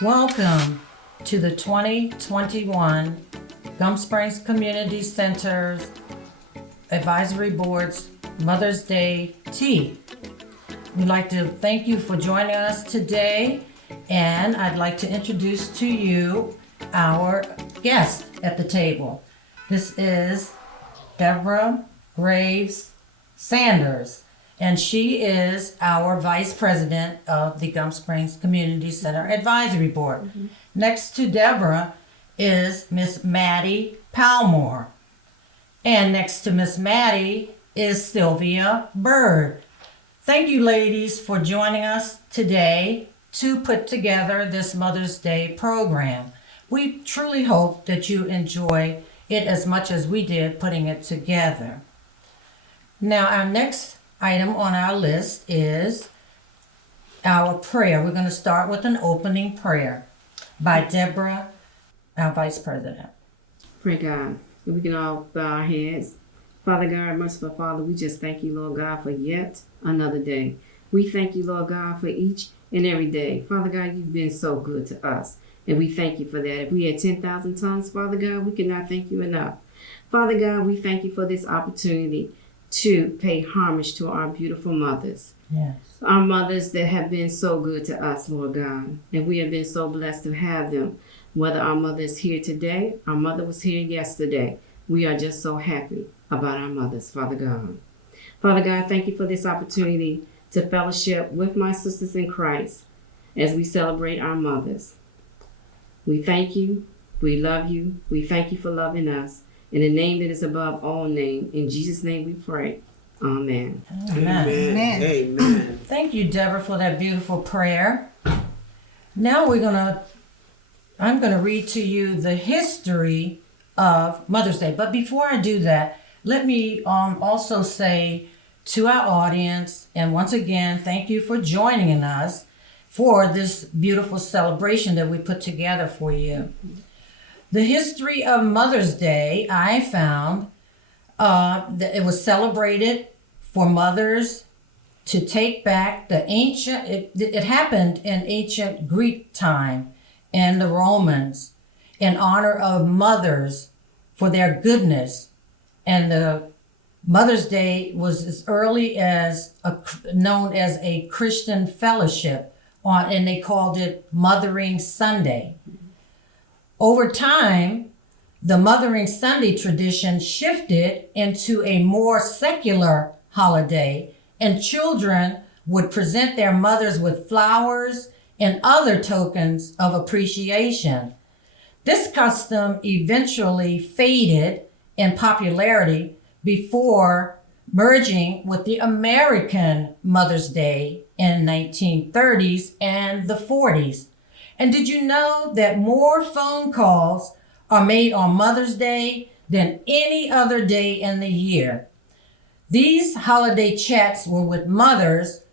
Welcome to the 2021 Gum Springs Community Center's Advisory Board's Mother's Day Tea. We'd like to thank you for joining us today, and I'd like to introduce to you our guest at the table. This is Debra Graves-Sanders, and she is our Vice President of the Gum Springs Community Center Advisory Board. Mm-hmm. Next to Debra is Miss Mattie Palmore. And next to Miss Mattie is Sylvia Byrd. Thank you, ladies, for joining us today to put together this Mother's Day program. We truly hope that you enjoy it as much as we did putting it together. Now, our next item on our list is our prayer. We're going to start with an opening prayer by Debra, our Vice President. Pray God. We can all bow our heads. Father God, merciful Father, we just thank you, Lord God, for yet another day. We thank you, Lord God, for each and every day. Father God, you've been so good to us, and we thank you for that. If we had 10,000 tongues, Father God, we cannot thank you enough. Father God, we thank you for this opportunity to pay homage to our beautiful mothers. Yes. Our mothers that have been so good to us, Lord God, and we have been so blessed to have them. Whether our mother is here today, our mother was here yesterday, we are just so happy about our mothers, Father God. Father God, thank you for this opportunity to fellowship with my sisters in Christ as we celebrate our mothers. We thank you, we love you, we thank you for loving us. In the name that is above all name, in Jesus' name we pray. Amen. Amen. Amen. Amen. Thank you, Deborah, for that beautiful prayer. Now I'm going to read to you the history of Mother's Day. But before I do that, let me also say to our audience, and once again, thank you for joining us for this beautiful celebration that we put together for you. The history of Mother's Day, I found that it was celebrated for mothers to take back the ancient, it happened in ancient Greek time and the Romans in honor of mothers for their goodness. And the Mother's Day was as early as known as a Christian fellowship, and they called it Mothering Sunday. Over time, the Mothering Sunday tradition shifted into a more secular holiday, and children would present their mothers with flowers and other tokens of appreciation. This custom eventually faded in popularity before merging with the American Mother's Day in 1930s and the 40s. And did you know that more phone calls are made on Mother's Day than any other day in the year? These holiday chats were with mothers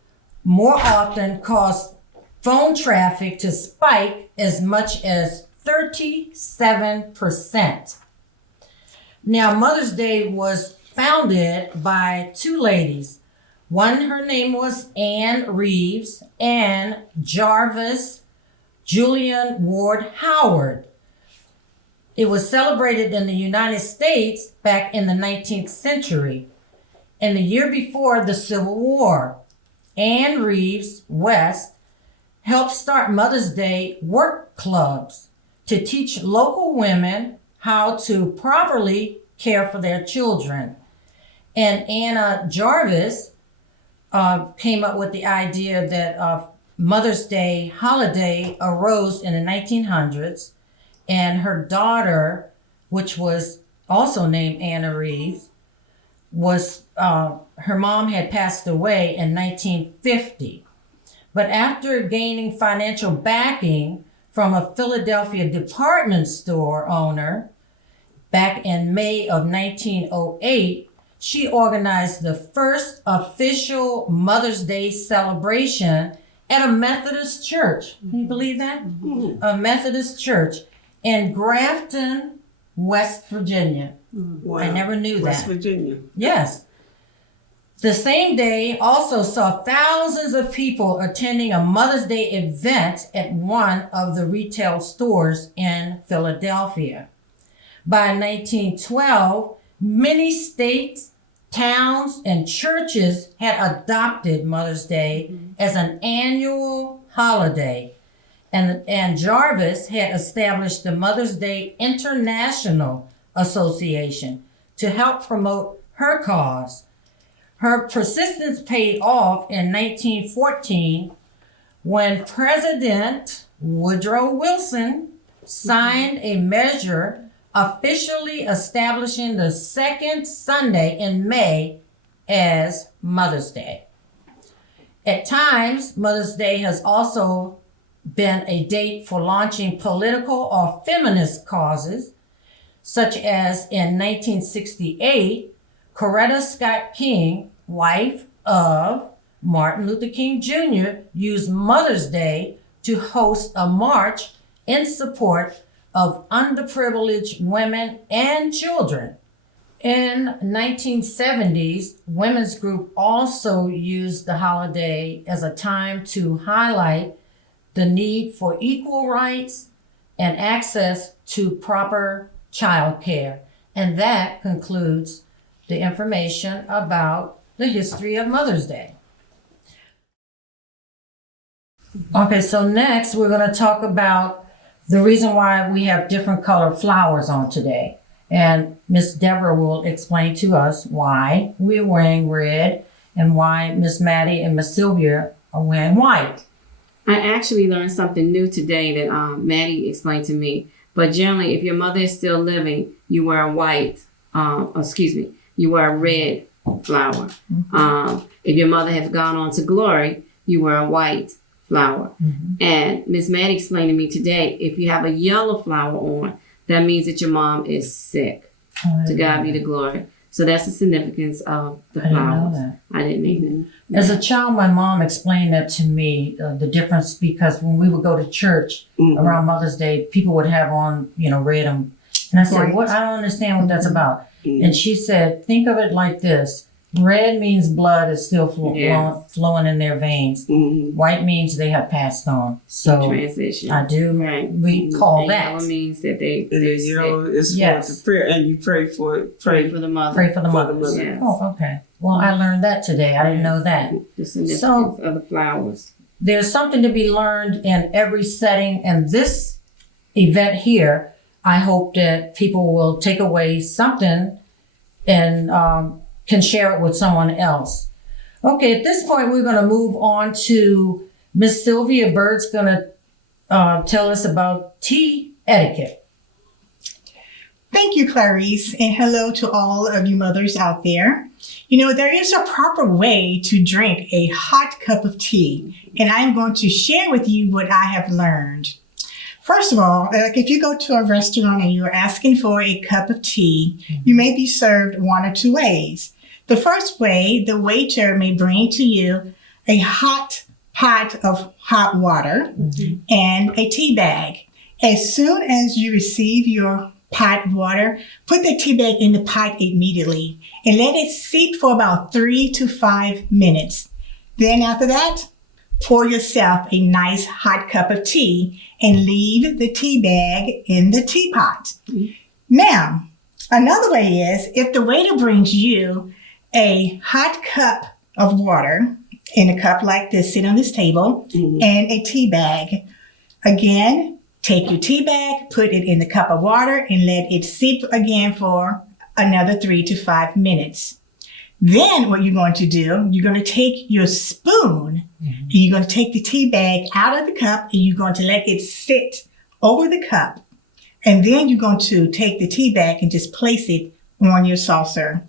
more often caused phone traffic to spike as much as 37%. Now, Mother's Day was founded by two ladies. One, her name was Anne Reeves, and Jarvis Julian Ward Howard. It was celebrated in the United States back in the 19th century. In the year before the Civil War, Anne Reeves West helped start Mother's Day work clubs to teach local women how to properly care for their children. And Anna Jarvis came up with the idea that Mother's Day holiday arose in the 1900s, and her daughter, which was also named Anna Reeves, was her mom had passed away in 1950. But after gaining financial backing from a Philadelphia department store owner back in May of 1908, she organized the first official Mother's Day celebration at a Methodist church. Can you believe that? Mm-hmm. A Methodist church in The same day also saw thousands of people attending a Mother's Day event at one of the retail stores in Philadelphia. By 1912, many states, towns, and churches had adopted Mother's Day as an annual holiday. And Jarvis had established the Mother's Day International Association to help promote her cause. Her persistence paid off in 1914 when President Woodrow Wilson signed a measure officially establishing the second Sunday in May as Mother's Day. At times, Mother's Day has also been a date for launching political or feminist causes, such as in 1968, Coretta Scott King, wife of Martin Luther King Jr., used Mother's Day to host a march in support of underprivileged women and children. In 1970s, women's group also used the holiday as a time to highlight the need for equal rights and access to proper child care. And that concludes the information about the history of Mother's Day. Okay, so next we're going to talk about the reason why we have different colored flowers on today. And Miss Debra will explain to us why we're wearing red and why Miss Mattie and Miss Sylvia are wearing white. I actually learned something new today that Mattie explained to me. But generally, if your mother is still living, you wear a you wear a red flower. If your mother has gone on to glory, you wear a white flower. And Miss Mattie explained to me today, if you have a yellow flower on, that means that your mom is sick. To God be the glory. So that's the significance of the flowers. I didn't either. As a child, my mom explained that to me, the difference, because when we would go to church around Mother's Day, people would have on, red. And I said, "What? I don't understand what that's about." And she said, "Think of it like this. Red means blood is still flowing in their veins. White means they have passed on." So transition. I do recall that. Yellow means that they yellow is for the prayer, and you pray for the mother. Pray for the mother. Yes. Oh, okay. Well, I learned that today. I didn't know that. The significance of the flowers. There's something to be learned in every setting, and this event here, I hope that people will take away something and can share it with someone else. Okay, at this point, we're going to move on to Miss Sylvia Byrd's going to tell us about tea etiquette. Thank you, Clarice, and hello to all of you mothers out there. There is a proper way to drink a hot cup of tea, and I'm going to share with you what I have learned. First of all, if you go to a restaurant and you're asking for a cup of tea, you may be served one or two ways. The first way, the waiter may bring to you a hot pot of hot water and a tea bag. As soon as you receive your pot of water, put the tea bag in the pot immediately and let it steep for about 3 to 5 minutes. Then after that, pour yourself a nice hot cup of tea and leave the tea bag in the teapot. Now, another way is if the waiter brings you a hot cup of water in a cup like this, sit on this table, and a tea bag. Again, take your tea bag, put it in the cup of water, and let it steep again for another 3 to 5 minutes. Then what you're going to do, you're going to take your spoon and you're going to take the tea bag out of the cup and you're going to let it sit over the cup. And then you're going to take the tea bag and just place it on your saucer.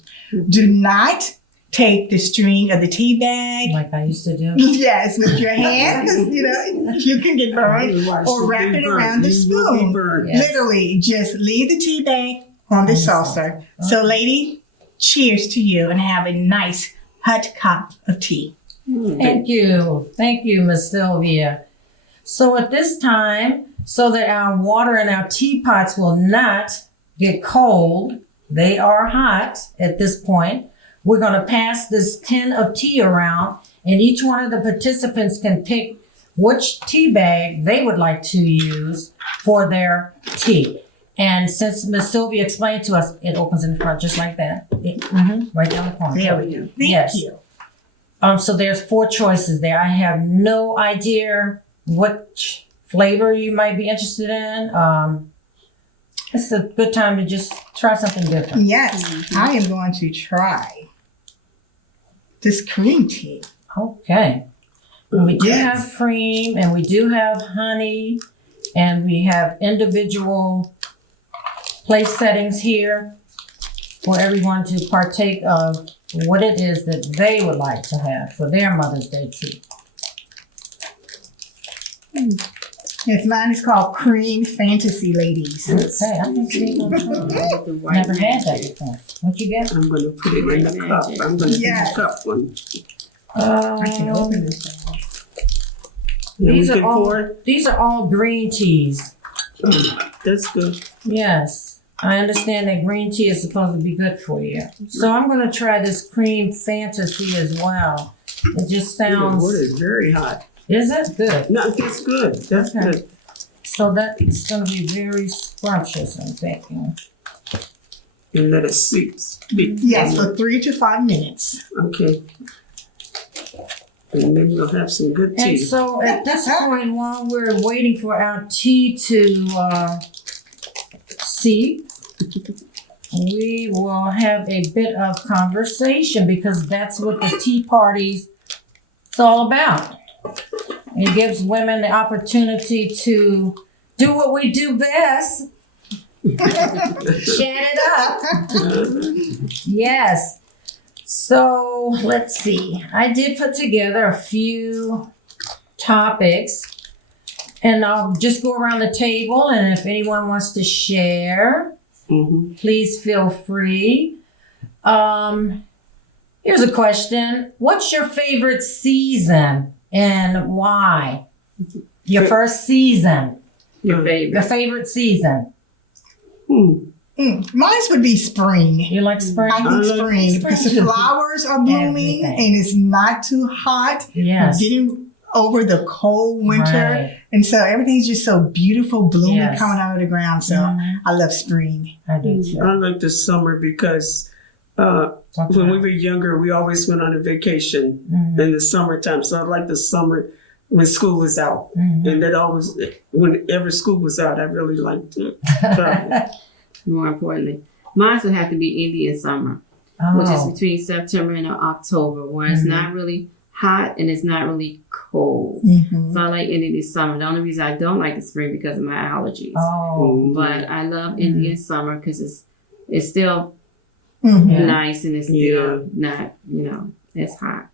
Do not take the string of the tea bag. Like I used to do? Yes, with your hand, because, you can get burned. Or wrap it around the spoon. Yes. Literally, just leave the tea bag on the saucer. So, lady, cheers to you and have a nice hot cup of tea. Thank you. Thank you, Miss Sylvia. So at this time, so that our water and our teapots will not get cold, they are hot at this point, we're going to pass this tin of tea around, and each one of the participants can pick which tea bag they would like to use for their tea. And since Miss Sylvia explained to us, it opens in the front just like that. Right down the corner. There we go. Thank you. So there's 4 choices there. I have no idea which flavor you might be interested in. It's a good time to just try something different. Yes, I am going to try this cream tea. Okay. And we do have cream, and we do have honey, and we have individual place settings here for everyone to partake of what it is that they would like to have for their Mother's Day tea. Yes, mine is called Cream Fantasy Ladies. Okay, I can see one. Never had that before. What you get? I'm going to put it in the cup. I'm going to do the cup one. I can open this one. These are all green teas. That's good. Yes, I understand that green tea is supposed to be good for you. So I'm going to try this Cream Fantasy as well. It just sounds... Water is very hot. Is it? Good. No, that's good. That's good. So that's going to be very scrumptious, I'm thinking. And let it seep. Yes, for 3 to 5 minutes. Okay. And then we'll have some good tea. And so at this point, while we're waiting for our tea to seep, we will have a bit of conversation because that's what the tea party's all about. It gives women the opportunity to do what we do best. Chat it up. Yes. So let's see. I did put together a few topics, and I'll just go around the table, and if anyone wants to share, please feel free. Here's a question. What's your favorite season and why? Your first season. Your favorite. Your favorite season. Mine would be spring. You like spring? I think spring because the flowers are blooming and it's not too hot. Yes. Getting over the cold winter. Right. And so everything's just so beautiful, blooming, coming out of the ground. So I love spring. I do too. I like the summer because when we were younger, we always went on a vacation in the summertime. So I like the summer when school was out. And that always, whenever school was out, I really liked it. More importantly, mine would have to be Indian summer, which is between September and October, where it's not really hot and it's not really cold. So I like Indian summer. The only reason I don't like the spring because of my allergies. But I love Indian summer because it's still nice and it's still not, it's hot.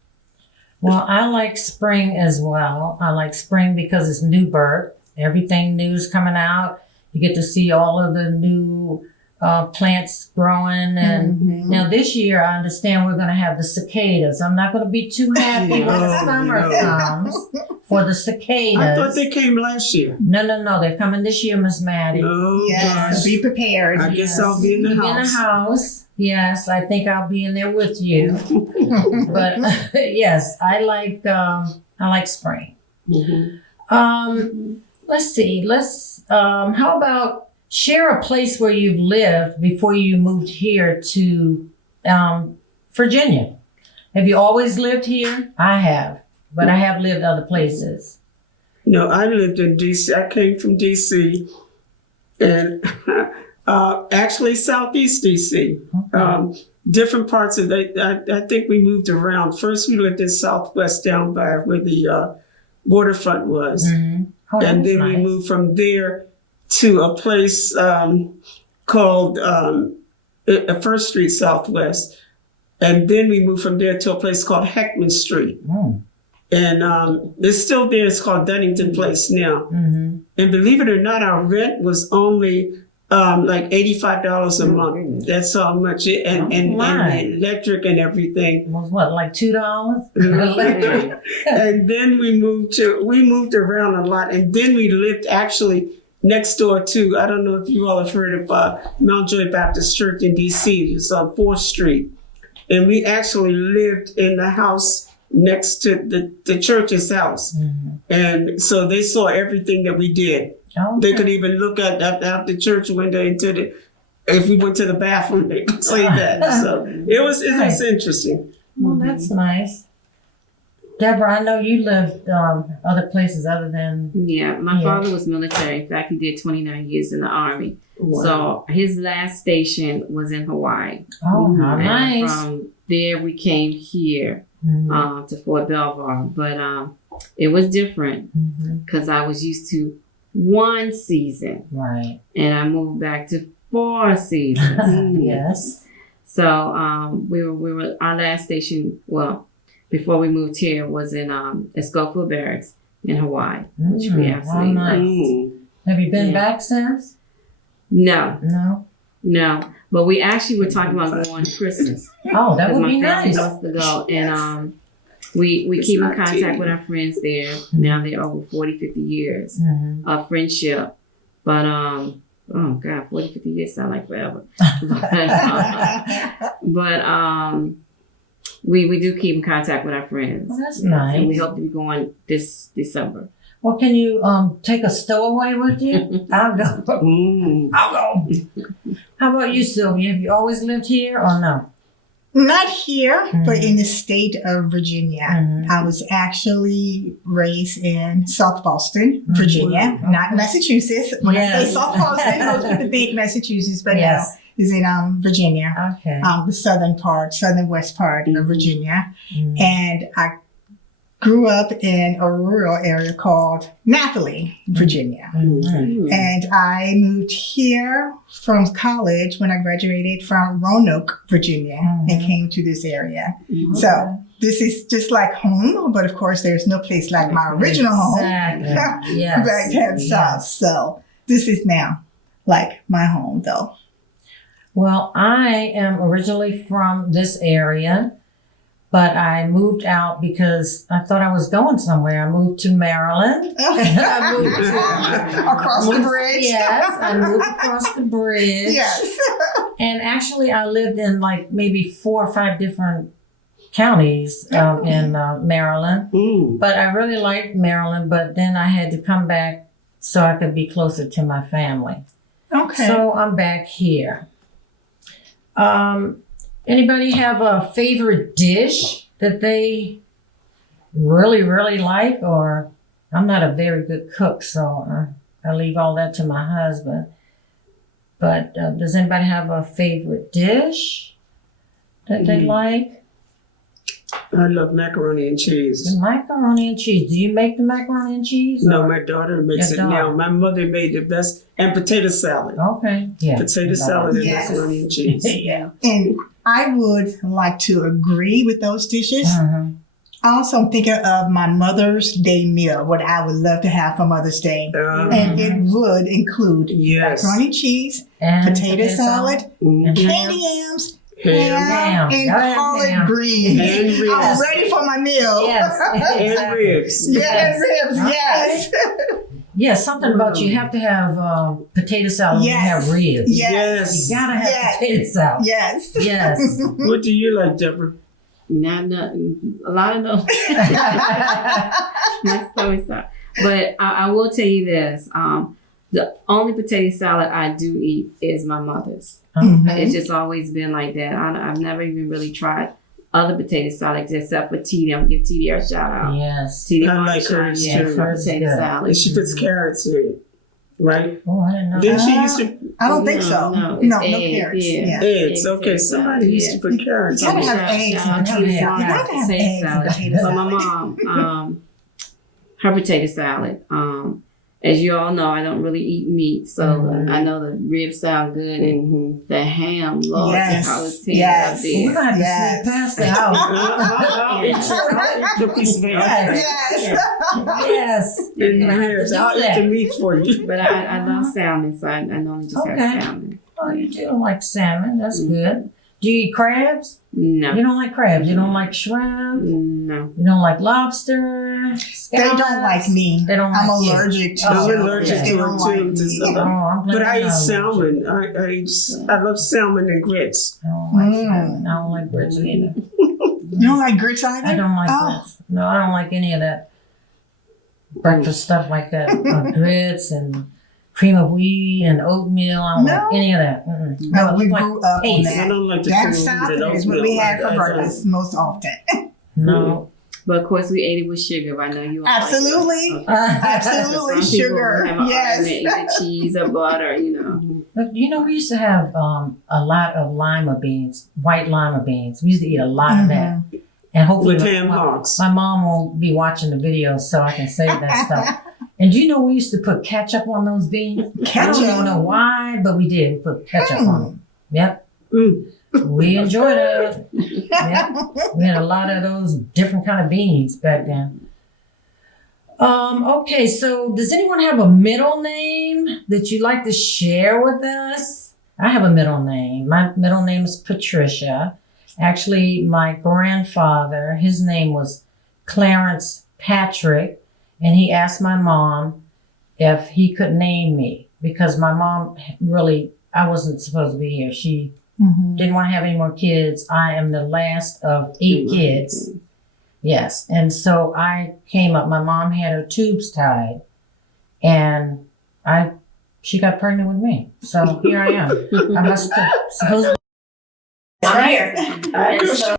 Well, I like spring as well. I like spring because it's new birth. Everything new is coming out. You get to see all of the new plants growing. And now this year, I understand we're going to have the cicadas. I'm not going to be too happy when the summer comes for the cicadas. I thought they came last year. No. They're coming this year, Miss Mattie. Oh, yes, gosh. be prepared. I guess I'll be in the house. In the house. Yes, I think I'll be in there with you. But yes, I like spring. Let's see. How about share a place where you've lived before you moved here to Virginia? Have you always lived here? I have, but I have lived other places. No, I lived in D.C. I came from D.C. and actually Southeast D.C. Different parts of it. I think we moved around. First, we lived in Southwest down by where the waterfront was. And then we moved from there to a place called First Street Southwest. And then we moved from there to a place called Heckman Street. And it's still there. It's called Dunnington Place now. And believe it or not, our rent was only like $85 a month. That's how much it, and electric and everything. Was what, like $2? And then we moved around a lot, and then we lived actually next door to, I don't know if you all have heard of Mount Joy Baptist Church in DC. It's on 4th Street. and we actually lived in the house next to the church's house. And so they saw everything that we did. They could even look out the church window if we went to the bathroom, they could see that. So it was interesting. Well, that's nice. Deborah, I know you lived other places other than... Yeah, my father was military. In fact, he did 29 years in the Army. Wow. So his last station was in Hawaii. Oh, how And nice. from there, we came here to Fort Belvoir. But it was different because I was used to one season. Right. And I moved back to 4 seasons. Yes. So we were our last station, well, before we moved here, was in Escoffield Barracks in Hawaii, which we absolutely loved. Have you been back since? No. No. But we actually were talking about going Christmas. Oh, that would be my family nice. wants to go. And we keep in contact with our friends there. Now they're over 40, 50 years of friendship. But oh God, 40, 50 years sound like forever. But we do keep in contact with our friends. Well, that's And nice. we hope to be going this December. Well, can you take a stowaway with you? I'll go. I'll go. How about you, Sylvia? Have you always lived here or no? Not here, but in the state of Virginia. I was actually raised in South Boston, Virginia, not Massachusetts. When I say South Boston, most people think Massachusetts, but no, it's in Virginia. Okay. The southern-west part of Virginia. And I grew up in a rural area called Napoli, Virginia. And I moved here from college when I graduated from Roanoke, Virginia, and came to this area. So this is just like home, but of course there's no place like my original home back down south. So this is now like my home though. Well, I am originally from this area, but I moved out because I thought I was going somewhere. I moved to Maryland. I moved across the bridge. Yes, I moved across the bridge. Yes. And actually, I lived in like maybe 4 or 5 different counties in Maryland. But I really liked Maryland, but then I had to come back so I could be closer to my family. Okay. So I'm back here. Anybody have a favorite dish that they really, really like? Or I'm not a very good cook, so I leave all that to my husband. But does anybody have a favorite dish that they like? I love macaroni and cheese. The macaroni and cheese. Do you make the macaroni and cheese? No, or- my daughter makes Your it now. daughter. My mother made the best, and potato salad. Okay. Yeah. Potato salad and Yes. macaroni and cheese. Yeah. And I would like to agree with those dishes. I also am thinking of my Mother's Day meal, what I would love to have for Mother's Day. And it would include Yes. macaroni and cheese, And potato salad, and candy yams, Ham. Ham. and Gotta have collard ham. greens. And ribs. I'm ready for my meal. Yes. And Exactly. ribs. Yeah, and ribs, Okay. yes. Yeah, something about you have to have potato salad when you have ribs. Yes. You gotta have Yes. potato salad. Yes. Yes. What do you like, Deborah? Not nothing. A lot of those. My story stuff. But I will tell you this. The only potato salad I do eat is my mother's. It's just always been like that. I've never even really tried other potato salads except for TD. I'm gonna give TD a shout out. Yes. TD I like hers yeah, too. for Hers is potato good. salad. And she puts carrots in it, right? Oh, I didn't know Then that. she used to I don't think so. No, No, it's no egg, carrots. yeah. Yeah. eggs. Egg Okay, potato somebody salad, used yeah. to put carrots You in gotta it. have eggs Shout and out potato to salad. You my gotta have potato eggs and salad. potato But salad. my mom, her potato salad. As you all know, I don't really eat meat, so I know the ribs sound good and the ham, Lord, Yes. how it's tender Yes. up We're there. gonna have to Yes. sneak past the house. I'll eat the piece of ham. Yes. Yes. Yes. And You're the gonna have to hairs. do I'll eat that. the meat for you. But I love salmon, so I normally just Okay. have salmon. Oh, you do like salmon. That's good. Do you eat crabs? No. You don't like crabs. You don't like shrimp. No. You don't like lobster. They don't like me. They don't I'm like you. allergic to I'm Oh, it. allergic They to don't it like too. me. Oh, I'm glad But I I'm eat not salmon. allergic. I love salmon and grits. I don't like salmon. I don't like grits either. You don't like grits either? I don't like Oh. grits. No, I don't like any of that breakfast stuff like that. Grits and cream of wheat and oatmeal. I don't No. like any of that. Mm-mm. No, it we looks like grew up on paste. I that. don't like the Down food south that is what oatmeal. we had for I don't. breakfast most often. No. But of course, we ate it with sugar. But I know you. Absolutely. Like Absolutely. some people Sugar. have an Yes. argument, either cheese or butter. But you know, we used to have a lot of lima beans, white lima beans. We used to eat a lot of that. And hopefully With ham hocks. my mom won't be watching the video so I can say that stuff. And do you know we used to put ketchup on those beans? I don't even know why, but we did. We put ketchup on them. Yep. Mm. We enjoyed it. Yep. We had a lot of those different kind of beans back then. Okay, so does anyone have a middle name that you'd like to share with us? I have a middle name. My middle name is Patricia. Actually, my grandfather, his name was Clarence Patrick, and he asked my mom if he could name me because my mom really, I wasn't supposed to be here. She didn't want to have any more kids. I am the last of 8 kids. Yes. And so I came up, my mom had her tubes tied and she got pregnant with me. So here I am. I must have supposed I'm here. And so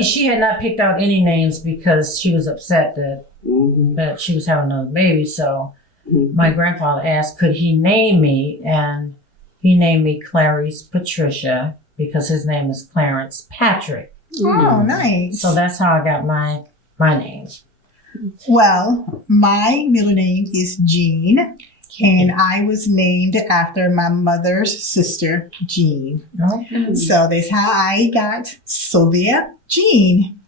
she had not picked out any names because she was upset that she was having another baby. So my grandfather asked, could he name me? And he named me Clarice Patricia because his name is Clarence Patrick. Oh, nice. So that's how I got my name. Well, my middle name is Jean, and I was named after my mother's sister, Jean. Okay. So that's how I got Sylvia Jean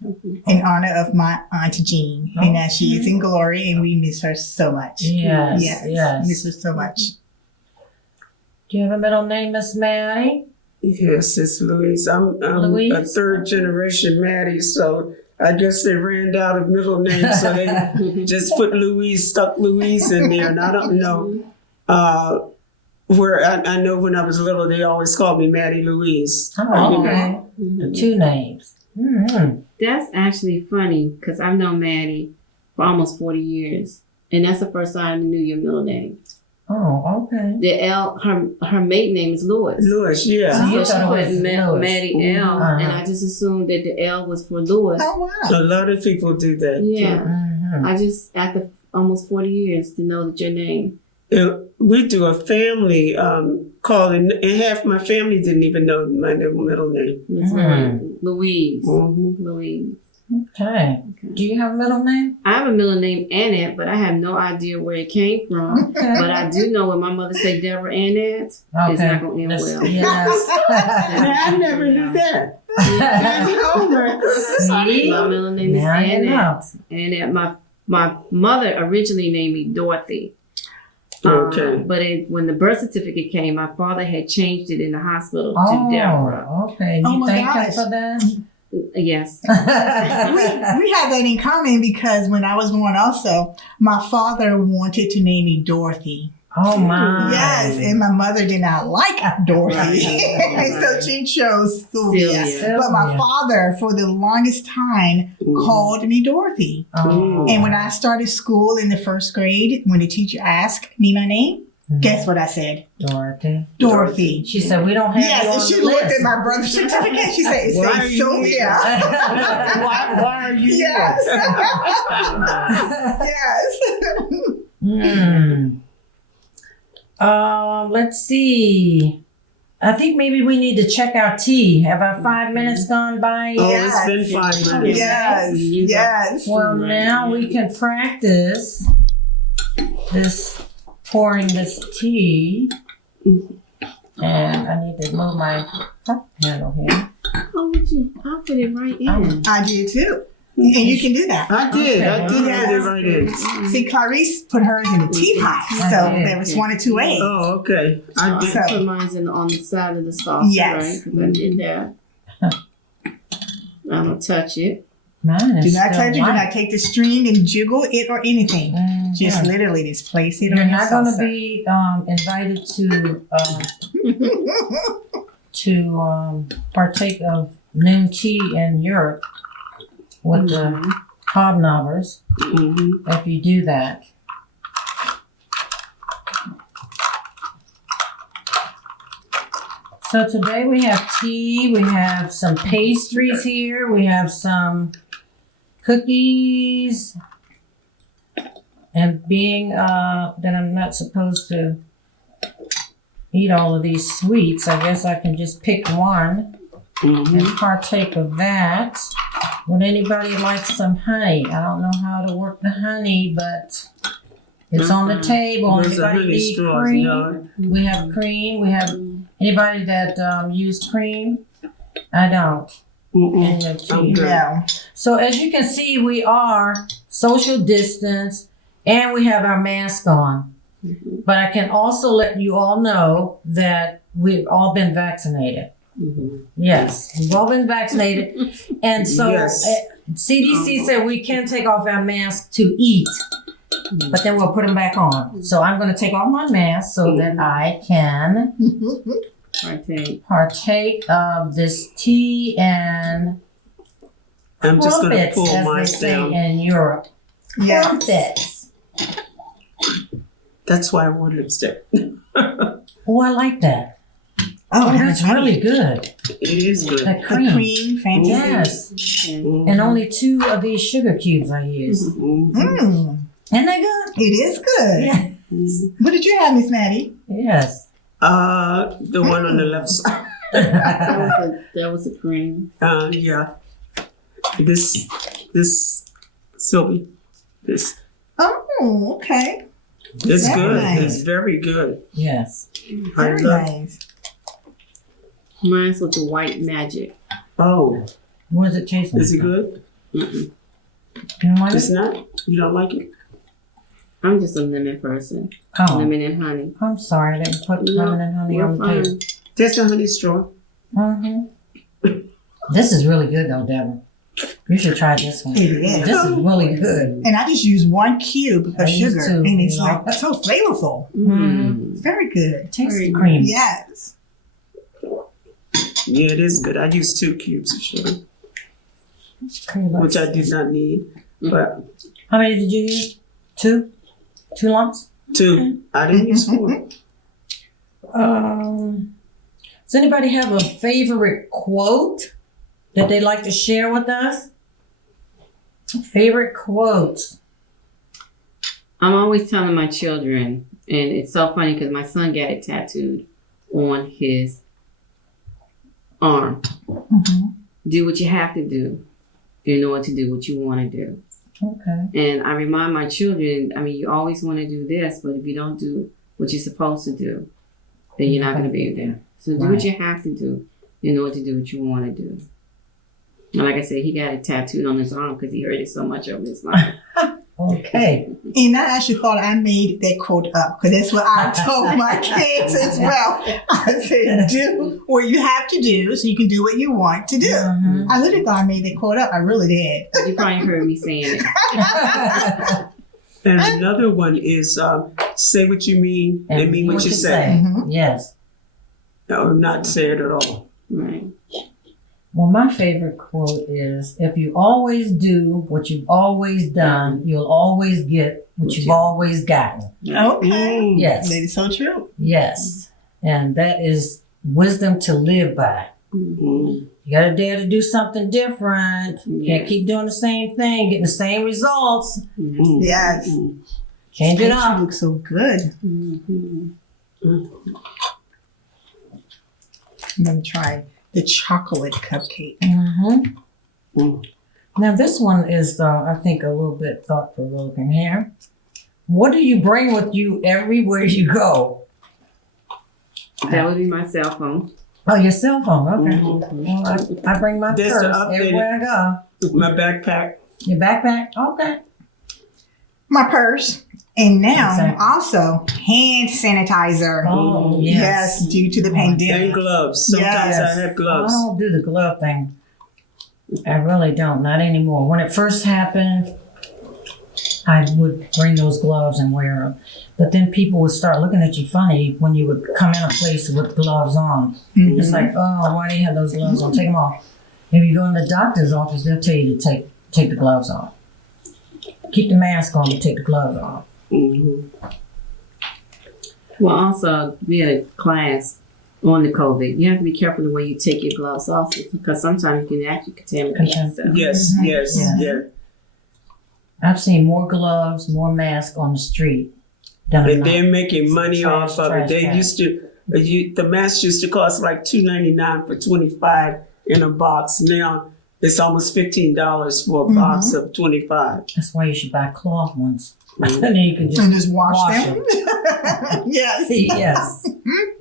in honor of my Aunt Jean. And now she is in glory, and we miss her so much. Yes, Yes. Miss her so much. Do you have a middle name, Miss Mattie? Yes, it's Louise. I'm Louise? a third generation Mattie, so I guess they ran out of middle names, so they just put Louise, stuck Louise in there. And I don't know where I know when I was little, they always called me Mattie Louise. Oh, okay. 2 names. Mm-hmm. That's actually funny because I've known Mattie for almost 40 years. And that's the first time I knew your middle name. Oh, okay. The L, her maiden name is Lewis. Louis, yeah. You So thought she it put was Lewis. Mattie L, Uh-huh. and I just assumed that the L was for Lewis. Oh, wow. A lot of people do that. Yeah. Mm-hmm. I just, after almost 40 years, to know that your name. We do a family call, and half my family didn't even know my middle name. That's Louise. Mhm. Louise. Okay. Do you have a middle name? I have a middle name, Annette, but I have no idea where it came from. Okay. But I do know when my mother said Debra Annette, it's not going to end well. Yes. I never knew that. Oh my goodness. See? My middle name is Now you know. Annette. Annette. My mother originally named me Dorothy. Okay. But when the birth certificate came, my father had changed it in the hospital to Deborah. Oh, okay. Oh You my thank him gosh. for that? Yes. we have that in common because when I was born also, my father wanted to name me Dorothy. Oh, my. Yes, and my mother did not like Dorothy. So she chose Sylvia. Sylvia. But my father, for the longest time, called me Dorothy. Oh. And when I started school in the 1st grade, when the teacher asked me my name, guess what I said? Dorothy. Dorothy. She said, we don't have you Yes, on and she the looked list. at my brother's certificate. She said, it Why are says you Sylvia. Why are you Yes. Yes. Let's see. I think maybe we need to check our tea. Have our 5 minutes gone by Oh, yet? it's been 5 minutes. Yes. Yes. Well, now we can practice this pouring this tea. And I need to move my cup handle here. Oh, I'll put it right in. Oh. I did too. And you can do that. I did. Okay. I did Yes. put it right in. See, Clarice put hers in a teapot. So did. there was 1 or 2 ways. Oh, okay. I did. I put mine on the side of the saucer, Yes. right? Because I did that. I don't touch it. Mine is Do not still touch it. Do white. not take the string and jiggle it or anything. Just Mhm. literally just place it You're on your not going to saucer. be invited to partake of noon tea in Europe with the hobnobbers Mm-hmm. if you do that. So today we have tea, we have some pastries here, we have some cookies, and being that I'm not supposed to eat all of these sweets, I guess I can just pick one Mm-hmm. and partake of that. Would anybody like some honey? I don't know how to work the honey, but it's on the table. There's a Anybody honey need straw. cream? No. We have cream. We have anybody that use cream? I don't. Mm-mm. In the tea. good. No. So as you can see, we are social distance and we have our mask on. But I can also let you all know that we've all been vaccinated. Yes, we've all been vaccinated. And so Yes. CDC said we can take off our masks to eat, but then we'll put them back on. So I'm going to take off my mask so that I can partake of this tea and I'm just going to crumpets, pull as they mine say down. in Europe. Yes. Crumpets. That's why I wore lipstick. Oh, I like that. Oh, That's really good. It is good. That The cream. cream, fancy. Yes. Mhm. And only 2 of these sugar cubes I use. Mhm. Mm, Isn't that good? it is good. Yeah. What did you have, Miss Mattie? Yes. The one on the left side. That was a cream. Yeah. This Sylvie. This Oh, okay. it's Very good. nice. It's very good. Yes. I Very love. nice. Mine's with the white magic. Oh, What does it taste like? is it good? Mm-mm. You don't like It's it? not. You don't like it? I'm just a lemon person. Oh, Lemon and honey. I'm sorry. I didn't put No, lemon and honey You're on the fine. table. There's a honey straw. Mm-hmm. This is really good though, Deborah. You should try this one. It is. This is really good. And I just use 1 cube I of use sugar. 2, And it's you like know. so flavorful. Mhm. It's very good. Tastes Very creamy. Yes. Yeah, it is good. I used 2 cubes of sugar, Creamy. which I did not need, but How many did you use? 2? 2 lumps? 2. I didn't use 4. Does anybody have a favorite quote that they'd like to share with us? Favorite quotes? I'm always telling my children, and it's so funny because my son got it tattooed on his arm. Mm-hmm. Do what you have to do in order to do what you want to do. Okay. And I remind my children, I mean, you always want to do this, but if you don't do what you're supposed to do, then you're not going to be there. So do Right. what you have to do in order to do what you want to do. And like I said, he got it tattooed on his arm because he heard it so much over his life. Okay. And I actually thought I made that quote up because that's what I told my kids as well. I said, do what you have to do so you can do what you want to do. Mhm. I literally thought I made that quote up. I really did. You probably heard me saying it. And another one is say what you mean and mean what you say. Mhm. Yes. Or not say it at all. Right. Well, my favorite quote is, if you always do what you've always done, you'll always get what you've always gotten. Okay. Yes. That is so true. Yes. And that is wisdom to live by. Mm. You got to dare to do something different. You can't Yes. keep doing the same thing, getting the same results. Mm. Yes. Mm. Change it That up. looks so good. Mm-hmm. I'm going to try the chocolate cupcake. Mm-hmm. Mm. Now, this one is, I think, a little bit thought-provoking here. What do you bring with you everywhere you go? That would be my cell phone. Oh, your cell phone. Okay. Mhm. Well, I bring my That's the purse updated- everywhere I go. My backpack. Your backpack? Okay. My purse. And now Exactly. also hand sanitizer. Oh, Yes, yes. due to the pandemic. And gloves. Sometimes Yes. I have I gloves. don't do the glove thing. I really don't. Not anymore. When it first happened, I would bring those gloves and wear them. But then people would start looking at you funny when you would come in a place with gloves on. It's like, oh, why do you have those gloves on? Take them off. If you go in the doctor's office, they'll tell you to take the gloves off. Keep the mask on, but take the gloves off. Mhm. Well, also, we had a class on the COVID. You have to be careful the way you take your gloves off because sometimes you can actually contaminate yourself. Yes, yes, Yeah. yeah. I've seen more gloves, more masks on the street than And they're making money Trash, off of it. trash, They trash. used to, the mask used to cost like $2.99 for 25 in a box. Now it's almost $15 for a box of 25. That's why you should buy cloth ones. And then you can And just just wash wash them. Yes. yes.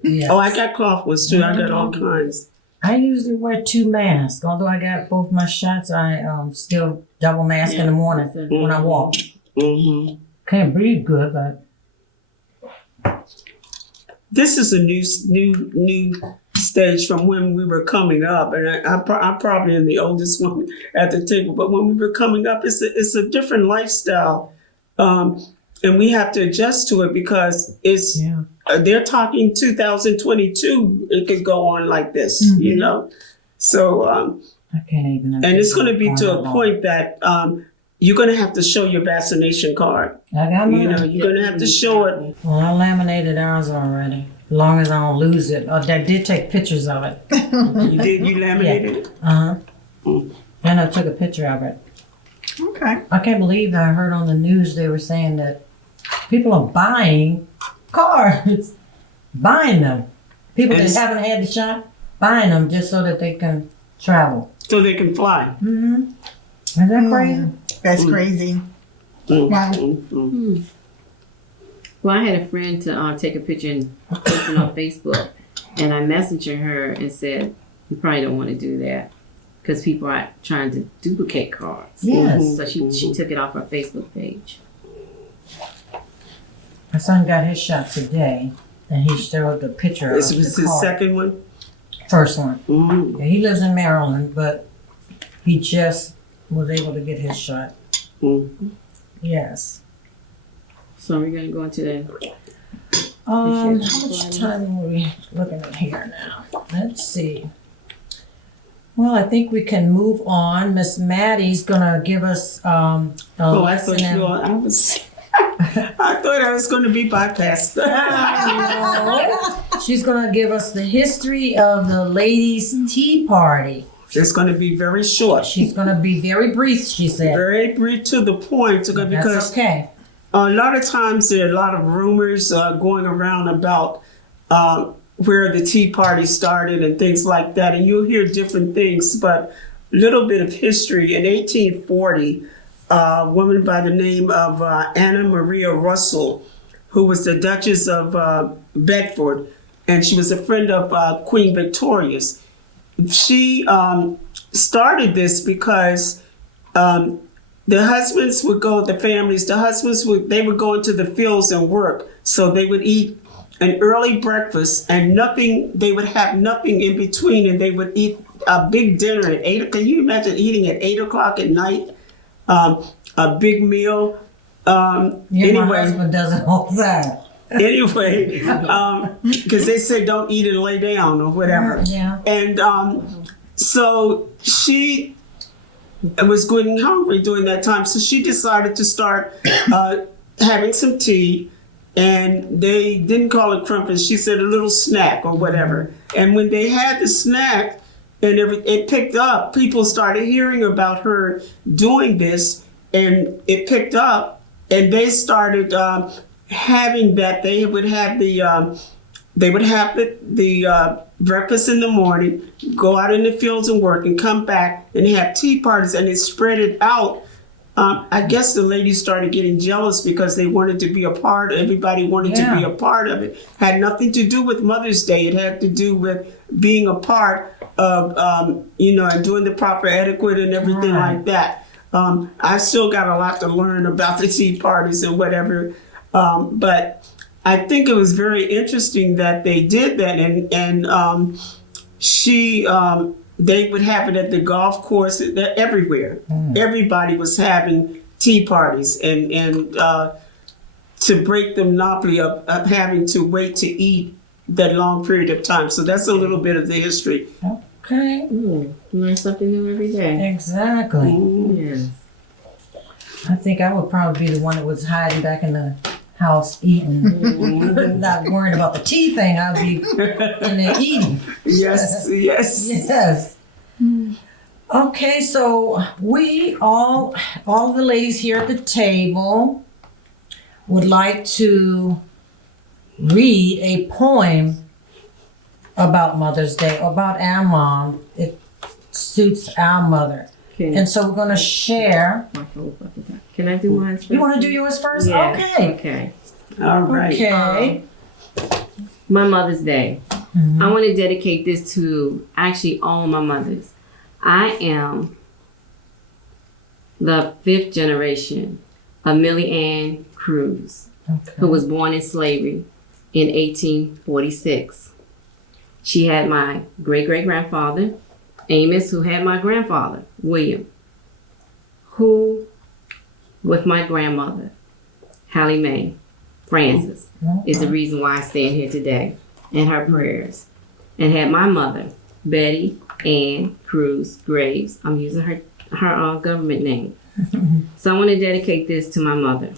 Yes. Oh, I got cloth ones too. I got all kinds. I usually wear 2 masks. Although I got both my shots, I still double mask in the morning when I walk. Hmm. Can't breathe good, but This is a new stage from when we were coming up, and I'm probably the oldest one at the table. But when we were coming up, it's a different lifestyle, and we have to adjust to it because it's yeah. they're talking 2022. It could go on like this, you know. So I can't even. and it's going to be to a point that you're going to have to show your vaccination card. I got mine. You know, you're going to have to show it. Well, I laminated ours already. As long as I don't lose it. I did take pictures of it. You laminated it. And I took a picture of it. Okay. I can't believe I heard on the news they were saying that people are buying cards, buying them. People that And- haven't had the shot, buying them just so that they can travel. So they can fly. Mm-hmm. Isn't that crazy? That's crazy. Wow. Well, I had a friend to take a picture and post it on Facebook, and I messaged her and said, "You probably don't want to do that because people are trying to duplicate cards." Yes. So she took it off her Facebook page. My son got his shot today, and he showed the picture of This the was his card. second one. First one. Mm-hmm. Yeah, he lives in Maryland, but he just was able to get his shot. Mm-hmm. Yes. So we're gonna go into the How Appreciate much it. time are we looking at here now? Let's see. Well, I think we can move on. Miss Mattie's gonna give us a Oh, I lesson thought in. I was. I thought I was going to be podcast. She's gonna give us the history of the ladies' tea party. It's going to be very short, She's gonna be very brief. She said. very brief to the point, That's because okay. a lot of times there are a lot of rumors going around about where the Tea Party started and things like that, and you'll hear different things. But a little bit of history. In 1840, a woman by the name of Anna Maria Russell, who was the Duchess of Bedford, and she was a friend of Queen Victoria's. She started this because the husbands would go, they would go into the fields and work. So they would eat an early breakfast and they would have nothing in between, and they would eat a big dinner at 8. Can you imagine eating at 8 o'clock at night? A big meal. Yeah, my Anyway, husband does it all the time. anyway, because they say don't eat and lay down or whatever. Yeah. And so she was getting hungry during that time, so she decided to start having some tea, and they didn't call it crumpets. She said a little snack or whatever. And when they had the snack and it picked up, people started hearing about her doing this, and it picked up, and they started having that. They would have the breakfast in the morning, go out in the fields and work, and come back and have tea parties, and it spread it out. I guess the ladies started getting jealous because they wanted to be a part. Everybody wanted to be a part of it. Had nothing to do with Mother's Day. It had to do with being a part of, and doing the proper etiquette and everything like that. I've still got a lot to learn about the tea parties and whatever. But I think it was very interesting that they did that, and they would have it at the golf course, everywhere. Everybody was having tea parties, and to break the monopoly of having to wait to eat that long period of time. So that's a little bit of the history. Okay. Learn something new every day. Exactly. Yes. I think I would probably be the one that was hiding back in the house eating, not worrying about the tea thing. I'd be in there eating. Yes, yes. Yes. Okay, so we all the ladies here at the table would like to read a poem about Mother's Day, about our mom. It suits our mother. And so we're going to share. Can I do mine first? You want to do yours first? Yes. Okay. Okay. All right. Okay. My Mother's Day. I want to dedicate this to actually all my mothers. I am the 5th generation of Millie Ann Cruz, who was born in slavery in 1846. She had my great-great-grandfather, Amos, who had my grandfather, William, who, with my grandmother, Hallie Mae Francis, is the reason why I stand here today, and her prayers, and had my mother, Betty Ann Cruz Graves. I'm using her government name. So I want to dedicate this to my mother,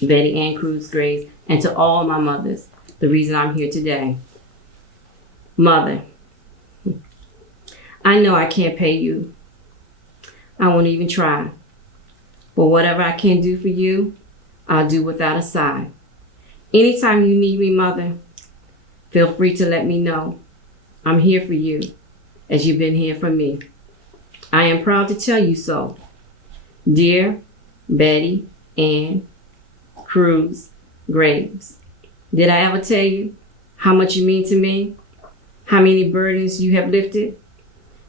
Betty Ann Cruz Graves, and to all my mothers, the reason I'm here today. Mother, I know I can't pay you. I won't even try. But whatever I can do for you, I'll do without a sigh. Anytime you need me, Mother, feel free to let me know. I'm here for you, as you've been here for me. I am proud to tell you so. Dear Betty Ann Cruz Graves, did I ever tell you how much you mean to me? How many burdens you have lifted?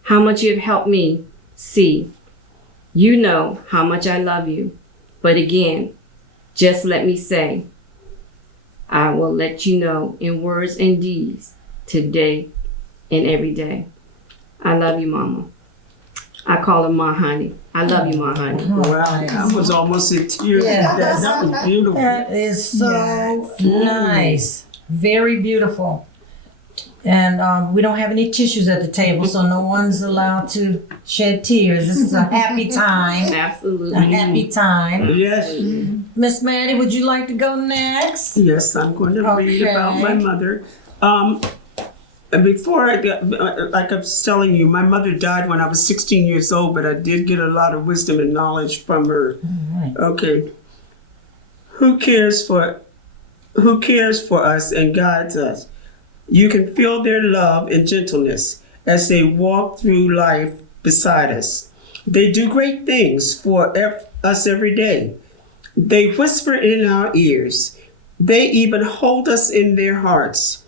How much you have helped me see? You know how much I love you. But again, just let me say, I will let you know in words and deeds today and every day. I love you, Mama. I call her Ma Honey. I love you, Ma Honey. Wow, I was almost in tears. Yeah. That was beautiful. That is so nice. Very beautiful. And we don't have any tissues at the table, so no one's allowed to shed tears. This is a happy time. Absolutely. A happy time. Yes. Miss Mattie, would you like to go next? Yes, I'm going to read about my mother. Before I got, like I was telling you, my mother died when I was 16 years old, but I did get a lot of wisdom and knowledge from her. Right. Okay. Who cares for us and guides us? You can feel their love and gentleness as they walk through life beside us. They do great things for us every day. They whisper in our ears. They even hold us in their hearts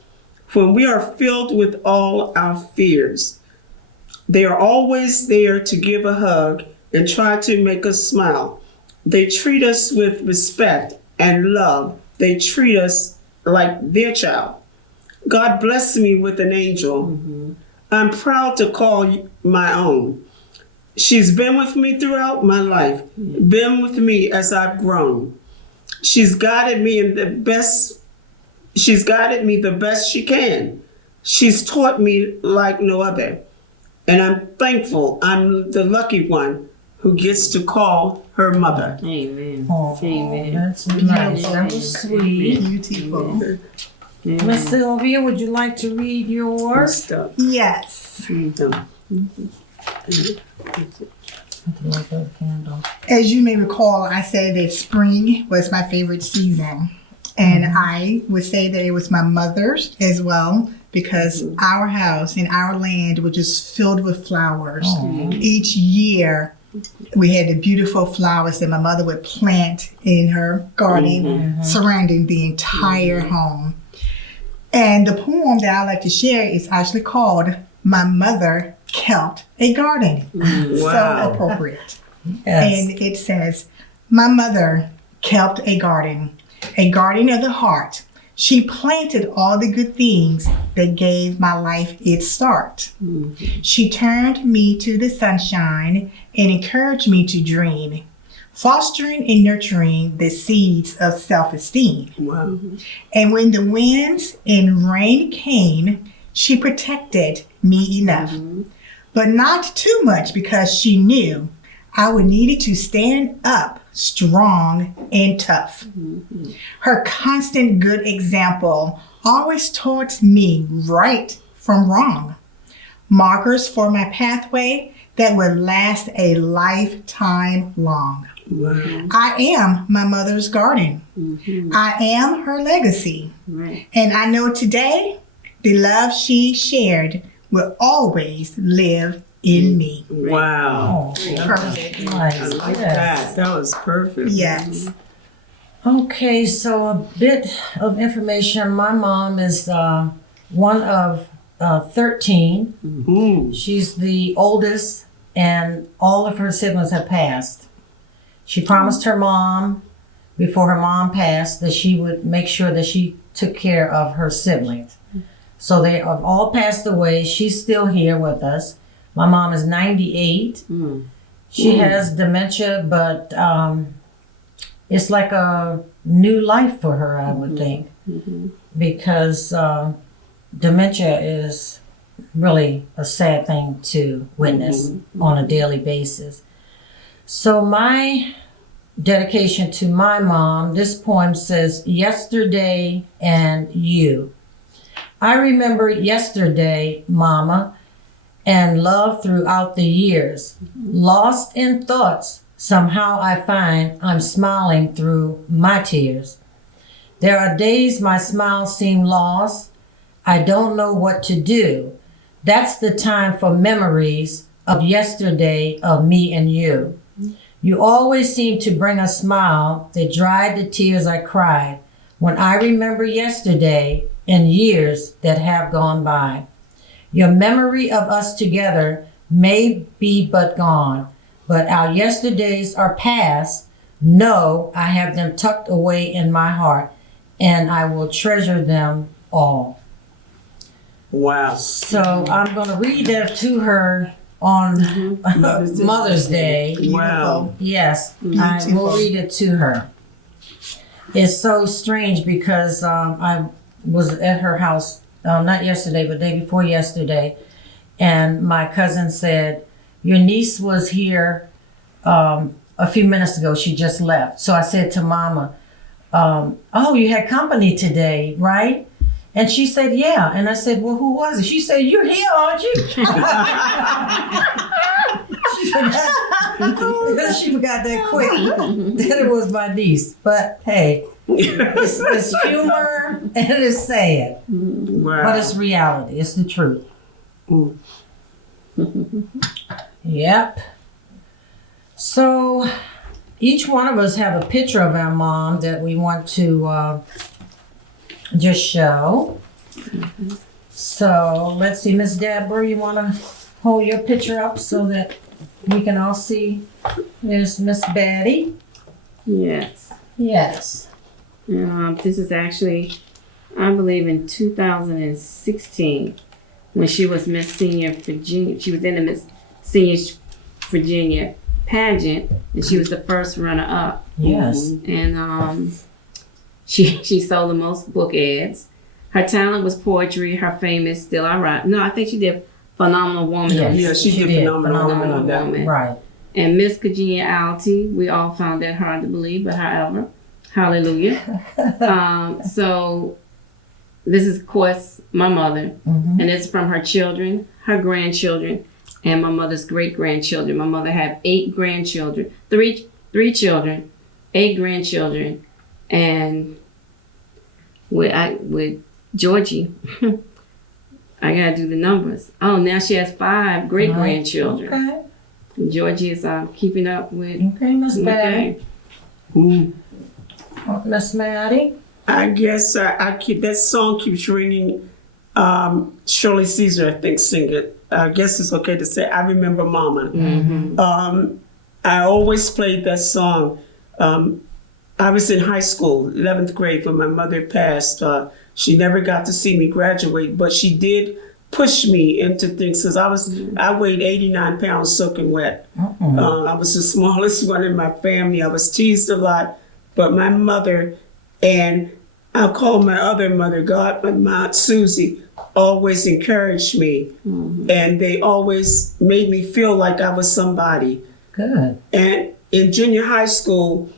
when we are filled with all our fears. They are always there to give a hug and try to make us smile. They treat us with respect and love. They treat us like their child. God bless me with an angel. I'm proud to call my own. She's been with me throughout my life, been with me as I've grown. She's guided me the best she can. She's taught me like no other. And I'm thankful I'm the lucky one who gets to call her mother. Amen. Oh, Amen. that's nice. That was sweet. Beautiful. Miss Sylvia, would you like to read yours? Stuff. Yes. As you may recall, I said that spring was my favorite season. And I would say that it was my mother's as well, because our house and our land was just filled with flowers. Each year, we had the beautiful flowers that my mother would plant in her garden, surrounding the entire home. And the poem that I like to share is actually called My Mother Kept a Garden. Wow. So appropriate. Yes. And it says, my mother kept a garden of the heart. She planted all the good things that gave my life its start. She turned me to the sunshine and encouraged me to dream, fostering and nurturing the seeds of self-esteem. Wow. And when the winds and rain came, she protected me enough, but not too much, because she knew I would need to stand up strong and tough. Her constant good example always taught me right from wrong. Markers for my pathway that would last a lifetime long. Wow. I am my mother's garden. I am her legacy. Right. And I know today the love she shared will always live in me. Wow. Oh, Perfect. nice. I like Yes. that. That was perfect. Yes. Okay, so a bit of information. My mom is one of 13. Mm. She's the oldest, and all of her siblings have passed. She promised her mom, before her mom passed, that she would make sure that she took care of her siblings. So they have all passed away. She's still here with us. My mom is 98. She has dementia, but it's like a new life for her, I would think, because dementia is really a sad thing to witness on a daily basis. So my dedication to my mom, this poem says, Yesterday and You. I remember yesterday, Mama, and love throughout the years. Lost in thoughts, somehow I find I'm smiling through my tears. There are days my smile seems lost. I don't know what to do. That's the time for memories of yesterday, of me and you. You always seem to bring a smile that dried the tears I cried when I remember yesterday and years that have gone by. Your memory of us together may be but gone, but our yesterdays are past. No, I have them tucked away in my heart, and I will treasure them all. Wow. So I'm going to read that to her on Mother's Day. Wow. Yes, I Beautiful. will read it to her. It's so strange because I was at her house, not yesterday, but the day before yesterday, and my cousin said, your niece was here a few minutes ago. She just left. So I said to Mama, oh, you had company today, right? And she said, yeah. And I said, well, who was it? She said, you're here, aren't you? She forgot that quick that it was my niece. But hey, it's humor and it's sad. Wow. But it's reality. It's the truth. Mm. Yep. So each one of us have a picture of our mom that we want to just show. So let's see, Miss Debra, you want to hold your picture up so that we can all see? There's Miss Betty. Yes. Yes. This is actually, I believe, in 2016 when she was Miss Senior Virginia. She was in the Miss Senior Virginia pageant, and she was the first runner-up. Yes. And she sold the most book ads. Her talent was poetry. Her fame is Still I Write. No, I think she did Phenomenal Woman. Yes. Yeah, she did phenomenal on that. Woman. Right. And Miss Congeniality, we all found that hard to believe, but however, hallelujah. So this is, of course, my mother, and it's from her children, her grandchildren, and my mother's great-grandchildren. My mother had 8 grandchildren, three children, 8 grandchildren, and with Georgie, I gotta do the numbers. Oh, now she has 5 great-grandchildren. Okay. Georgie is keeping up with. Okay, Miss Betty. Okay. Mm. Miss Mattie. I guess I keep that song keeps ringing. Shirley Caesar, I think, sing it. I guess it's okay to say I remember Mama. I always played that song. I was in high school, 11th grade, when my mother passed. She never got to see me graduate, but she did push me into things because I weighed 89 pounds soaking wet. I was the smallest one in my family. I was teased a lot, but my mother, and I'll call my other mother, my Aunt Susie, always encouraged me. And they always made me feel like I was somebody. Good. And in junior high school,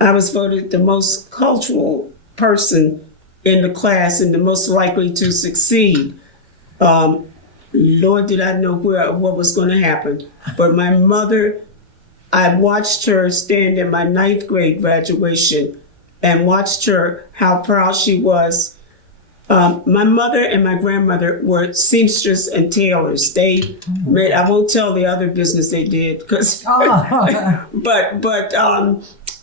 I was voted the most cultural person in the class and the most likely to succeed. Lord, did I know what was going to happen. But my mother, I watched her stand at my 9th grade graduation and watched her, how proud she was. My mother and my grandmother were seamstress and tailors. They made, I won't tell the other business they did, because, but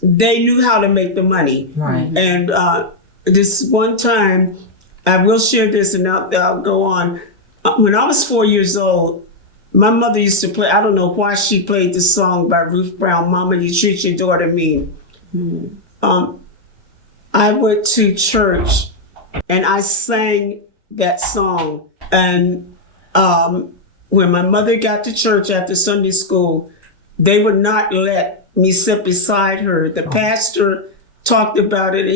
they knew how to make the money. Right. And this one time, I will share this and I'll go on. When I was 4 years old, my mother used to play, I don't know why she played this song by Ruth Brown, Mama, You Treat Your Daughter Mean. I went to church and I sang that song. And when my mother got to church after Sunday school, they would not let me sit beside her. The pastor talked about it, and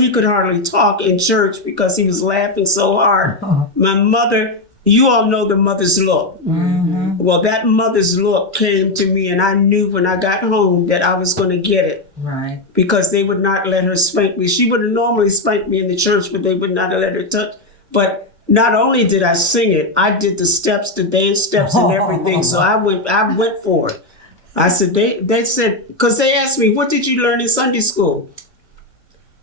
he could hardly talk in church because he was laughing so hard. My mother, you all know the mother's look. Well, that mother's look came to me, and I knew when I got home that I was going to get it. Right. Because they would not let her spank me. She would have normally spanked me in the church, but they would not let her touch. But not only did I sing it, I did the steps, the dance steps, and everything. So I went for it. I said, they said, because they asked me, what did you learn in Sunday school?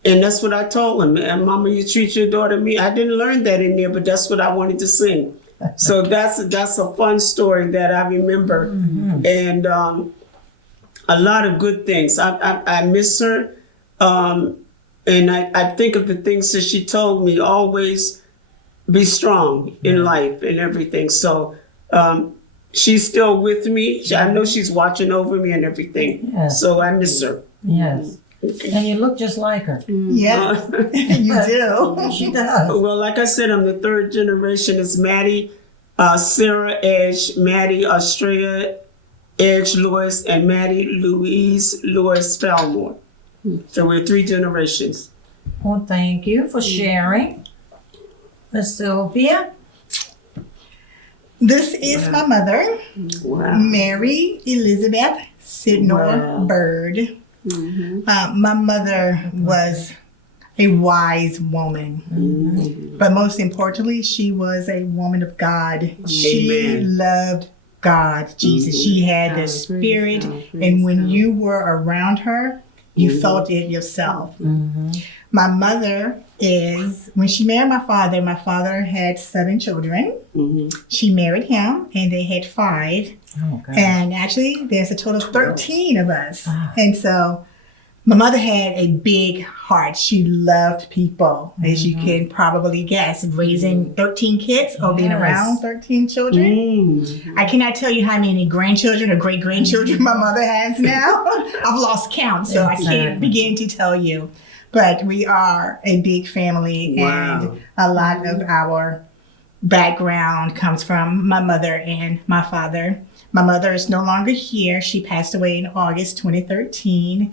And that's what I told them. And Mama, You Treat Your Daughter Me. I didn't learn that in there, but that's what I wanted to sing. So that's a fun story that I remember. And a lot of good things. I miss her. And I think of the things that she told me, always be strong in life and everything. So she's still with me. I know she's watching over me and everything. Yes. So I miss her. Yes. And you look just like her. Yes, you do. She does. Well, like I said, I'm the third generation. It's Mattie, Sarah Edge, Mattie Australia Edge Lewis, and Mattie Louise Lewis Palmore. So we're 3 generations. Well, thank you for sharing. Miss Sylvia. This is my mother, Wow. Mary Elizabeth Sidnor Byrd. My mother was a wise woman, but most importantly, she was a woman of God. She loved God, Jesus. She had the Spirit, and when you were around her, you felt it yourself. My mother when she married my father had 7 children. She married him, and they had 5. Oh, God. And actually, there's a total of 13 of us. And so my mother had a big heart. She loved people, as you can probably guess, raising 13 kids or being around 13 children. I cannot tell you how many grandchildren or great-grandchildren my mother has now. I've lost count, so I can't begin to tell you. But we are a big family, and a lot of our background comes from my mother and my father. My mother is no longer here. She passed away in August 2013.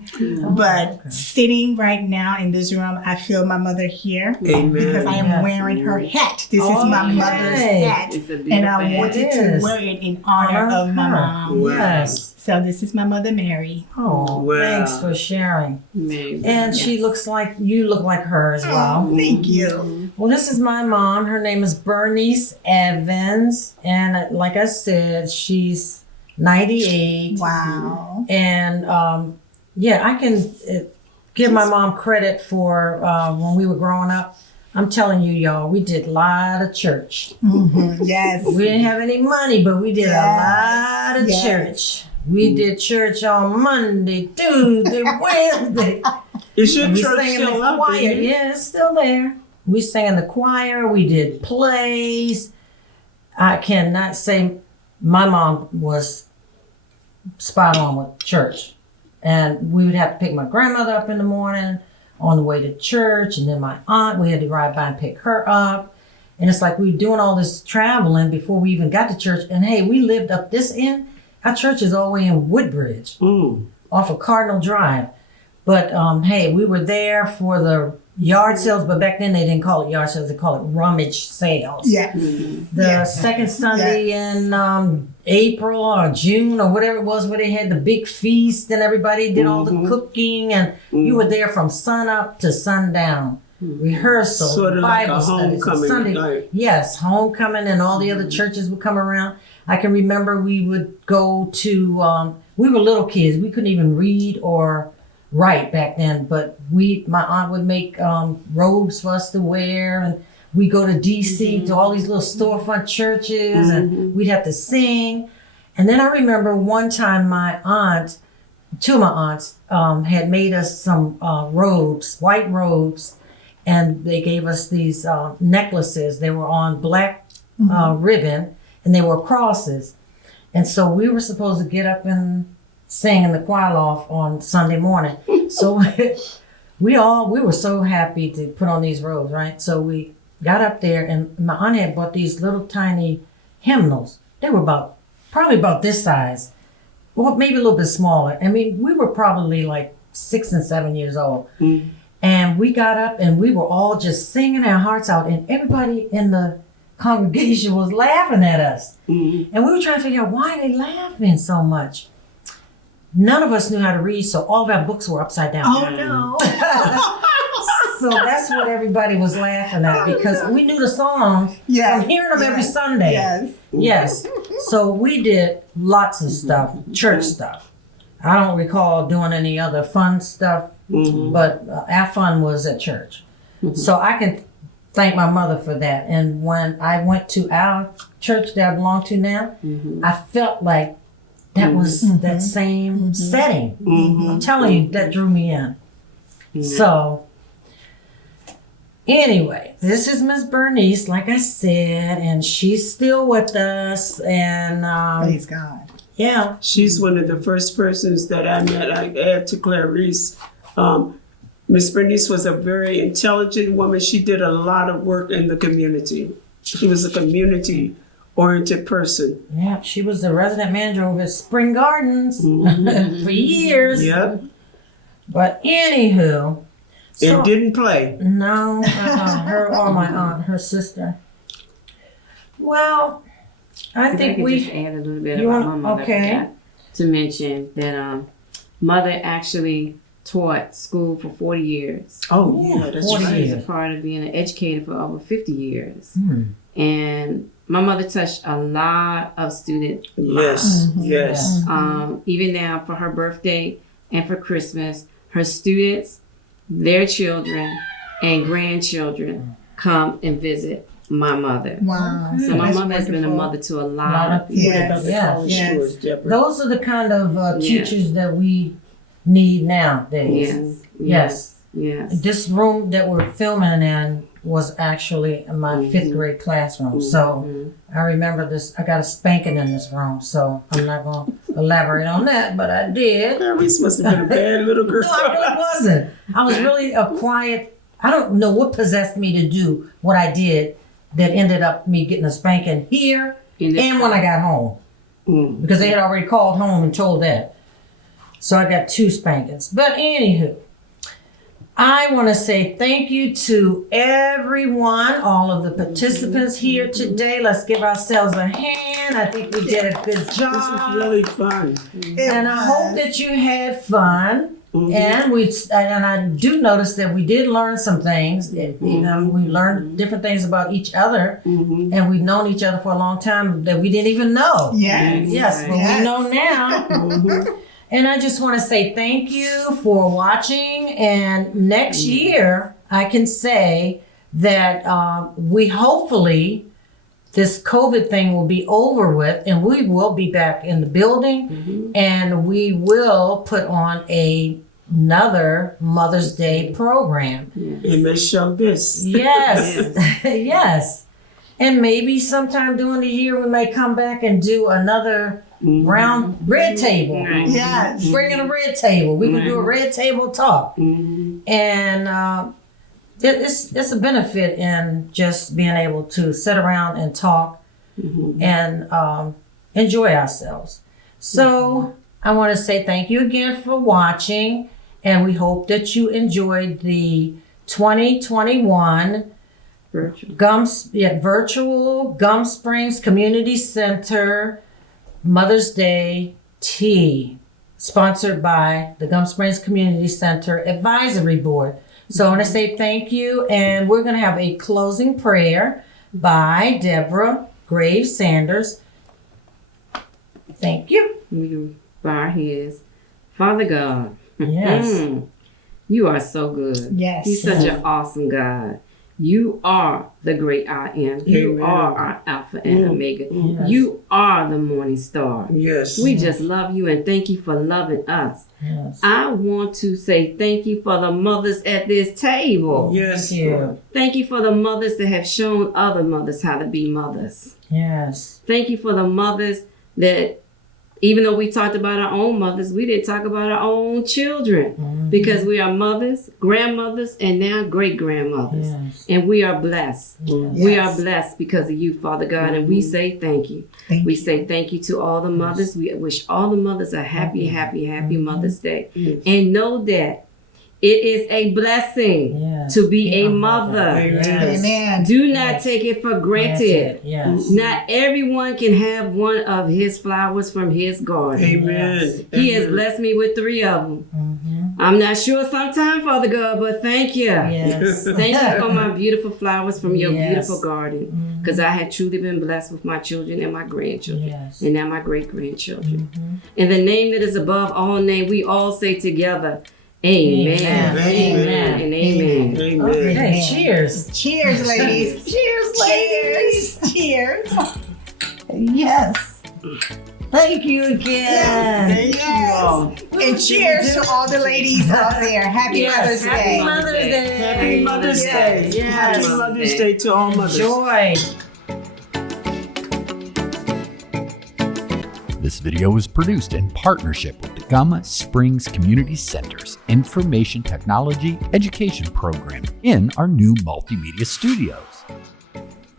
But sitting right now in this room, I feel my mother here because I am wearing her hat. This is my mother's hat. And I wanted to wear it in honor of my mom. Yes. So this is my mother, Mary. Oh, thanks for sharing. And she looks like, you look like her as well. Oh, thank you. Well, this is my mom. Her name is Bernice Evans. And like I said, she's 98. Wow. And I can give my mom credit for when we were growing up. I'm telling you, y'all, we did a lot of church. Yes. We didn't have any money, but we did a lot of church. We did church on Monday, Tuesday, Wednesday. Is your We church sang in still the up? choir. Yeah, it's still there. We sang in the choir. We did plays. I cannot say my mom was spot on with church. And we would have to pick my grandmother up in the morning on the way to church, and then my aunt, we had to ride by and pick her up. And it's like we were doing all this traveling before we even got to church. And hey, we lived up this end. Our church is all the way in Woodbridge, off of Cardinal Drive. But hey, we were there for the yard sales, but back then they didn't call it yard sales, they call it rummage sales. Yes. The second Sunday in April or June or whatever it was, where they had the big feast and everybody did all the cooking, and you were there from sun up to sundown. Rehearsal, sort of Bible like a studies, homecoming Sunday. night. Yes, homecoming, and all the other churches would come around. I can remember we would go to, we were little kids. We couldn't even read or write back then, but my aunt would make robes for us to wear, and we go to DC to all these little storefront churches, and we'd have to sing. And then I remember one time two of my aunts had made us some robes, white robes, and they gave us these necklaces. They were on black ribbon, and they were crosses. And so we were supposed to get up and sing in the choir loft on Sunday morning. So we were so happy to put on these robes, right? So we got up there, and my aunt had bought these little tiny hymnals. They were probably about this size, well, maybe a little bit smaller. I mean, we were probably like 6 and 7 years old. And we got up and we were all just singing our hearts out, and everybody in the congregation was laughing at us. And we were trying to figure out why they laughing so much. None of us knew how to read, so all of our books were upside down. Oh no. So that's what everybody was laughing at, because we knew the songs from hearing them every Sunday. Yes. So we did lots of stuff, church stuff. I don't recall doing any other fun stuff, but our fun was at church. So I can thank my mother for that. And when I went to our church that I belong to now, I felt like that was that same setting. I'm telling you, that drew me in. So anyway, this is Miss Bernice, like I said, and she's still with us. And Praise God. Yeah. She's one of the first persons that I met. I add to Clarice. Miss Bernice was a very intelligent woman. She did a lot of work in the community. She was a community-oriented person. Yeah, she was the resident manager over at Spring Gardens for years. Yep. But anywho. And didn't play. No, her or my aunt, her sister. Well, I think I we just add a little bit about my mother. Okay. To mention that mother actually taught school for 40 years. Oh, yeah, that's 40 right. She was a part of being an educator for over 50 years. Hmm. And my mother touched a lot of student Yes, lives. yes. Even now for her birthday and for Christmas, her students, their children, and grandchildren come and visit my mother. Wow. So my That's mother has been a wonderful. mother to a lot of people. Yes. Yes. Deborah. Those are the kind of teachers that we need nowadays. Yes. This room that we're filming in was actually my fifth grade classroom. So I remember this. I got a spanking in this room. So I'm not going to elaborate on that, but I did. Clarice must have been a bad little girl. No, I really wasn't. I was really a quiet. I don't know what possessed me to do what I did that ended up me getting a spanking here and when I got home. Because they had already called home and told that. So I got 2 spankings. But anywho, I want to say thank you to everyone, all of the participants here today. Let's give ourselves a hand. I think we did a good job. This was really fun. And I hope that you had fun. And I do notice that we did learn some things. You know, we learned different things about each other, and we've known each other for a long time that we didn't even know. Yes. But we know now. And I just want to say thank you for watching. And next year, I can say that we hopefully this COVID thing will be over with, and we will be back in the building, and we will put on another Mother's Day program. And let's show this. Yes, yes. And maybe sometime during the year we may come back and do another round red table. Yes. Bring in a red table. We can do a red table talk. And it's a benefit in just being able to sit around and talk and enjoy ourselves. So I want to say thank you again for watching, and we hope that you enjoyed the 2021 virtual Gum Springs Community Center Mother's Day Tea, sponsored by the Gum Springs Community Center Advisory Board. So I want to say thank you, and we're going to have a closing prayer by Debra Graves-Sanders. Thank you. We bow our heads. Father God, Yes. you are so good. Yes. You're such an awesome God. You are the great I am. You Amen. are our Alpha and Omega. Yes. You are the morning star. Yes. We just love you and thank you for loving us. Yes. I want to say thank you for the mothers at this table. Yes. Thank you. Thank you for the mothers that have shown other mothers how to be mothers. Yes. Thank you for the mothers that, even though we talked about our own mothers, we didn't talk about our own children because we are mothers, grandmothers, and now great-grandmothers. Yes. And we are blessed. Yes. We are blessed because of you, Father God, and we say thank you. Thank We you. say thank you to all the mothers. We wish all the mothers a happy, happy, happy Mother's Day. And know that it is a blessing Yes. to be Being a mother. Yes. Amen. Do not take it for granted. Yes. Not everyone can have one of his flowers from his garden. Amen. He has blessed me with 3 of them. Mm-hmm. I'm not sure sometime, Father God, but thank you. Yes. Thank you for my beautiful flowers from your Yes. beautiful garden. Because I have truly been blessed with my children and my grandchildren. Yes. And now my great-grandchildren. In the name that is above all name, we all say together, Amen. Amen. Amen. And amen. Amen. Okay. Amen. Cheers. Cheers, ladies. Cheers, ladies. Cheers. Yes. Thank you again. Thank you all. And cheers to all the ladies out there. Happy Yes. Mother's Happy Day. Mother's Day. Happy Mother's Day. Yes. Happy Mother's Day to all mothers. Joy. This video was produced in partnership with the Gum Springs Community Center's Information Technology Education Program in our new multimedia studios.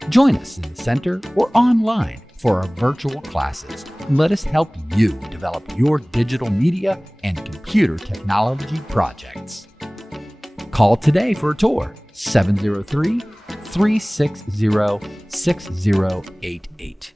Join us in the center or online for our virtual classes and let us help you develop your digital media and computer technology projects. Call today for a tour, 703-360-6088.